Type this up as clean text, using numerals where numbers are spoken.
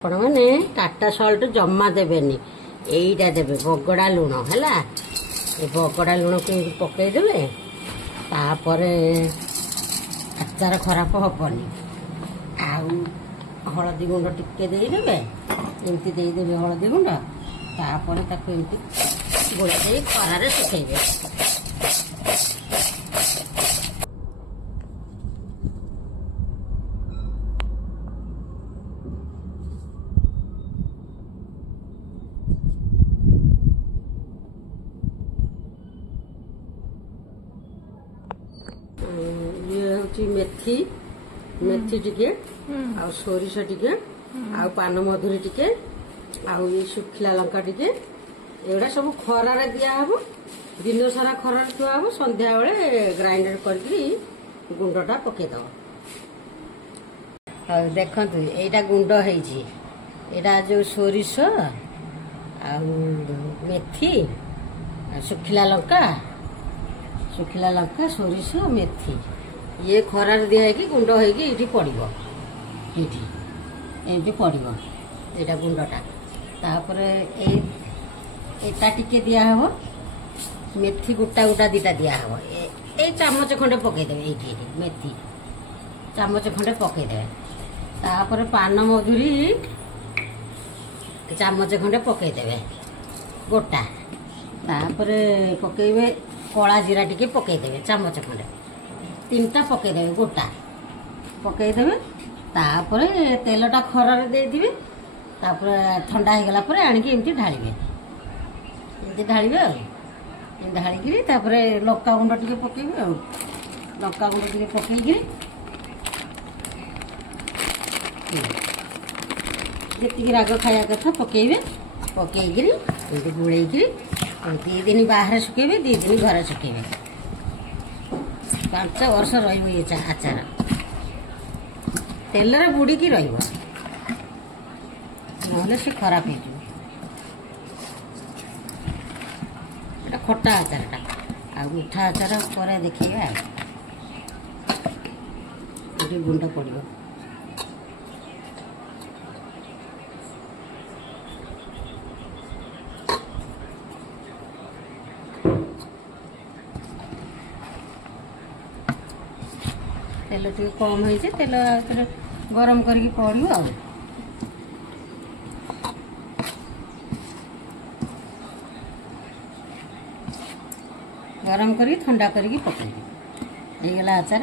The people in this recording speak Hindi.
आपण मैंने टाटा सल्ट जमा देवेनि एईटा देवे बगड़ा लुण है बगड़ा लुण को पकईदे तापर अचार खराब हेनी हलदी गुंड टिके देदेवे एमती देदेवे हलदी गुंड तापर गोला दे खरारे सुखेबे। ये हूँ मेथी मेथी टिके आ सोरिष टिके आ पान मधुरी टिके आ ये सुखिला लंका टिके एगुड़ा सब खरारे दिहब दिन सारा खरारे थुआ हम संध्या बेले ग्राइंडर करके गुंडटा पकेदब। देखु यहीटा गुंड होटा जो सोरिष आ मेथी सुखिला सोरिष मेथी ये खरार दिखाई गुंड होगी पड़ो ये पड़ो यहाँ गुंडटा तापर एटा टिके दिहब मेथी गोटा गोटा दीटा दिहब ये चामच खंडे पकईदे ये मेथी चामच खंडे पकईदे तापर पान मधुरी चामच खंडे पकईदे गोटा तापर पकईबे कला जीरा टिके पकईदे चामच खंडे तीनटा पकईदे गोटा पकईदे तापर तेलटा खरारे देदिबे तापर ठंडा हो गला पर आनिकी एमती ढालिबे एमती ढालिबे ढालिकी तापर लंका गुंड टिके पकईबे लंका गुंड टिके पकईकी जेतिकी राग खाया कथा पकईबे पकईकी एमती गुड़ेकी 2 दिन बाहर सुखेबे 2 दिन घरे सुखेबे 5 वर्ष रहिबो ये आचार तेल रे बुड़ीकी रहिबो नहले से खराब हो खटा आचारटा आ मिठा आचार पर देखिए गुंड पड़ो तेल टे कम हो तेल गरम करके पड़ो आ गरम करी ठंडा करके पकईबे आचार।